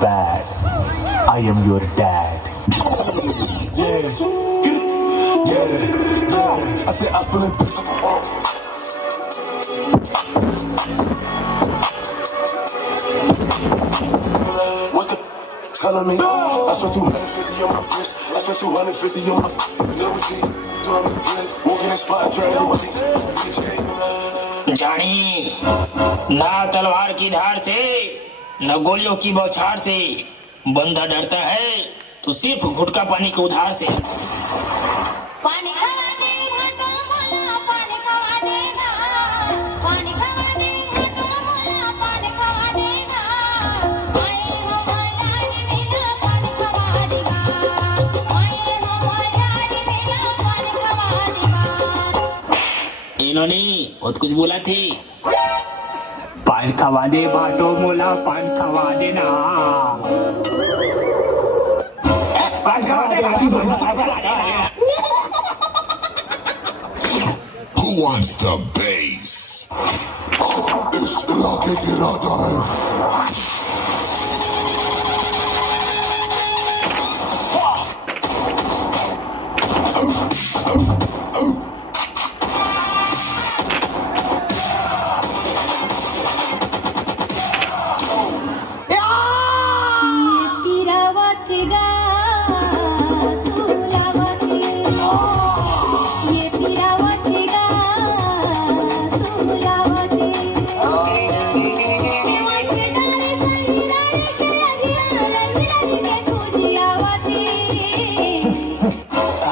bad. I am your dad. Yeah, yeah. I said I feel invisible. What the telling me? I spent 250 on my wrist. I spent 250 on my Louis V. Doing the drink, walking in spot, trying to जानी ना तलवार की धार से न गोलियों की बौछार से बंदा डरता है तो सिर्फ गुटखा पानी के उधार से। पानी खवा देगा तो मोला पानी खवा देगा, पानी खवा देगा तो मोला पानी खवा देगा, आए हो मलारी मेला पानी खवा देगा, आए हो मलारी मेला पानी खवा देगा। इन्होंने बहुत कुछ बोला थे। पान खवा दे बाटो मोला पान खवा देना, पान खवा दे Who wants the bass? इस इलाके की राजा है।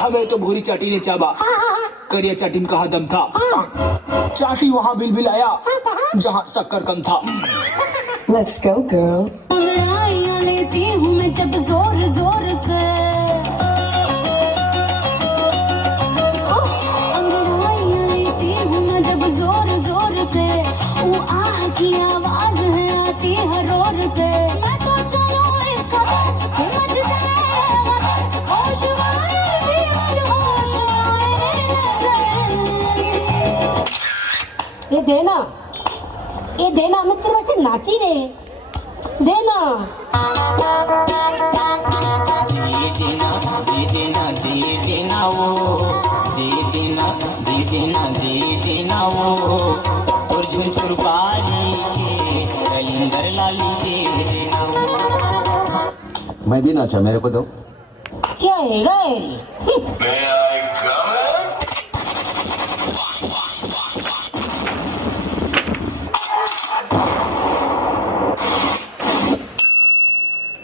हमें तो भूरी चाटी ने चाबा, करिया चाटी में कहा दम था, चाटी वहाँ बिल आया जहाँ शक्कर कम था। Let's go, girl. अंगड़ाइयाँ लेती हूँ मैं जब जोर जोर से, अंगड़ाइयाँ लेती हूँ मैं जब जोर जोर से, वो आह की आवाज है आती है रोर से, मैं तो चलूँ इसका मच जाएगा होश वाले भी होश आए ये देना मैं तेरे वास्ते नाची रे, देना। दे देना वो, दे देना वो, और झुनझुर बारी के रविंदर लाली दे देना वो। मैं भी नाचा, मेरे को दो। क्या है रे?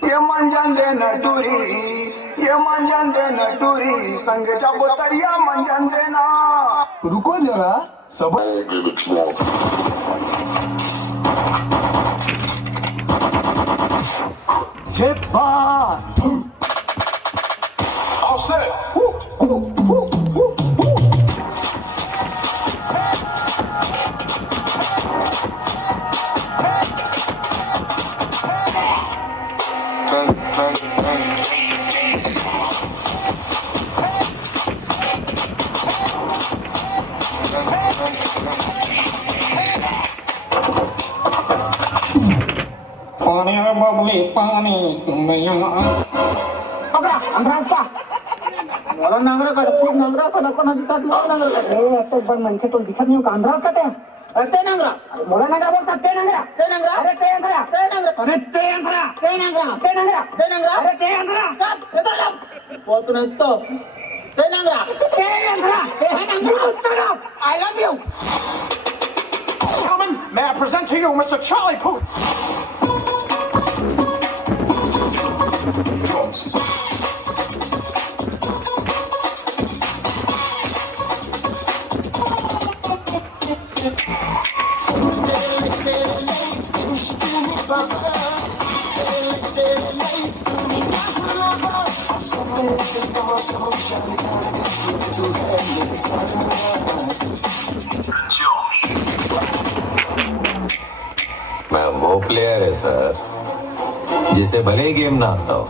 ये मंजन देना टूरी संग जब तरिया मंजन देना। रुको जरा सब पानी रे बबली पानी तुम यहाँ मला नांगरा कर खूप नांगरा पण दिसतात मला नांगरा कर हे आता पण म्हणजे तो दिसत नाही का अंधारास का ते नांगरा मला नांगरा बोलतात ते नांगरा अरे ते नांगरा अरे ते नांगरा अरे ते नांगरा बोलतो नाही तो ते नांगरा I love you. Gentlemen, may I present to you Mr. Charlie Puth. मैं वो प्लेयर है सर जिसे भले ही गेम ना आता हो,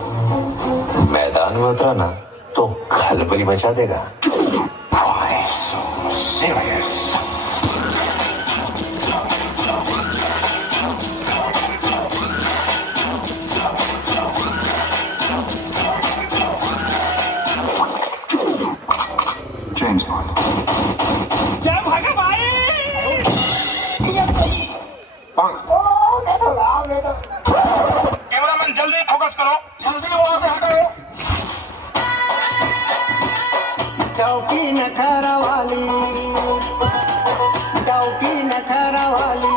मैदान में उतरा ना तो खलबली मचा देगा। कैमरामैन जल्दी फोकस करो। जल्दी वहां से हटो। डौकी नखरा वाली, डौकी नखरा वाली,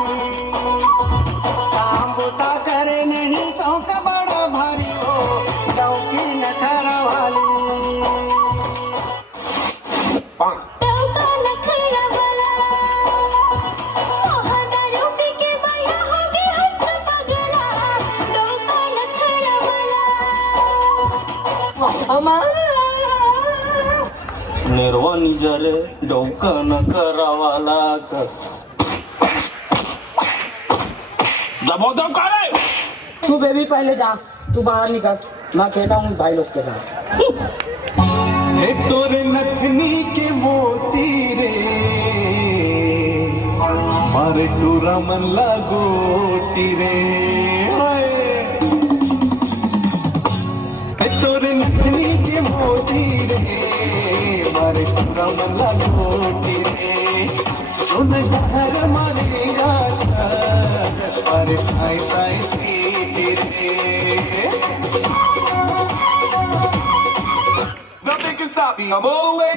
काम बुता करे नहीं सौका बड़ा भारी हो, डौकी नखरा वाली। डौका नखरा वाला, दारू पी के बया होगी हंस पगला, डौका नखरा वाला। निर्वाणी जरे डोका न करावाला कर दबो दो करे। तू बेबी पहले जा, तू बाहर निकल, मैं कहता हूँ भाई लोग के साथ। तोरे नथनी के मोती रे मारे टूरा मन लागोटी रे। तोरे नथनी के मोती रे मारे टूरा मन लागोटी रे। सुन घर मारेगा मारे साई साई सीटी रे। Nothing can stop me. I'm all the way.